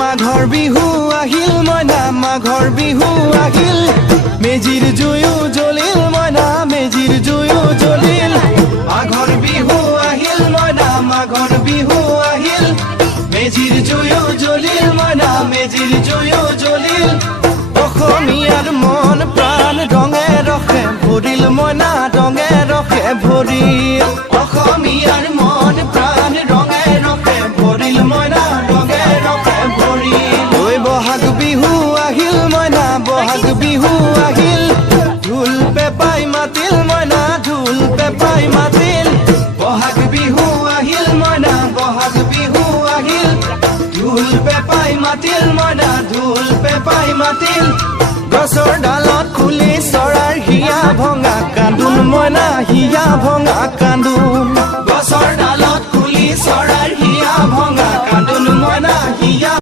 মাঘৰ বিহু আহিল মইনা মাঘৰ বিহু আহিল মেজিৰ জুয়ো জ্বলিল মইনা মেজিৰ জুয়ো জ্বলিল মাঘৰ বিহু আহিল মইনা মাঘৰ বিহু আহিল মেজিৰ জুয়ো জ্বলিল মইনা মেজিৰ জুয়ো জ্বলিল অসমীয়াৰ মন প্ৰাণ ৰঙে ৰসে ভৰিল মইনা ৰঙে ৰসে ভৰিল অসমীয়াৰ মন প্ৰাণ ৰঙে ৰসে ভৰিল মইনা ৰঙে ৰসে ভৰিল ঐ বহাগ বিহু আহিল মইনা বহাগ বিহু আহিল ঢোল পেপাই মাতিল মইনা ঢোল পেপাই মাতিল বহাগ বিহু আহিল মইনা বহাগ বিহু আহিল ঢোল পেপাই মাতিল মইনা ঢোল পেপাই মাতিল গছৰ ডালত খুলি চৰাৰ হিয়া ভঙা কান্দোন মইনা হিয়া ভঙা কান্দোন গছৰ ডালত খুলি চৰাৰ হিয়া ভঙা কান্দোন মইনা হিয়া